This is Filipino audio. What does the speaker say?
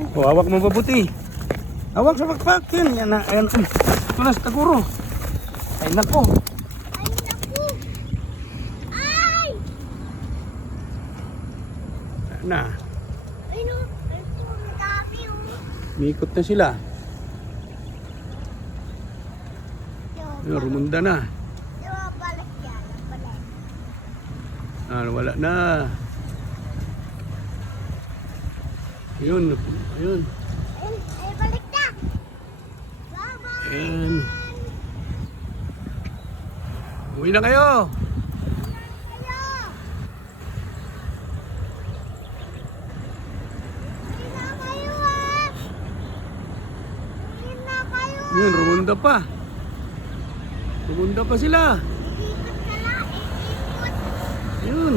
O, hawak mo mabuti. Hawak sa pakpak. Yan na. Ayan. Ito na sa taguro. Ay, nako. Ay, naku. Ay! Na. Ay, no. Ay, ang dami, oh. Mikot na sila. Yo, Rumunda na. yo, balik yan. Balik. Wala na. Ayun. Ayun. Ay, balik na. Bye-bye. Ayan. Uwi na kayo. Kayo. Uwi na kayo, ah. Uwi na kayo, ah. Yun, rumunda pa. Rumunda pa sila. Ikot ka lang, ikot. Yun.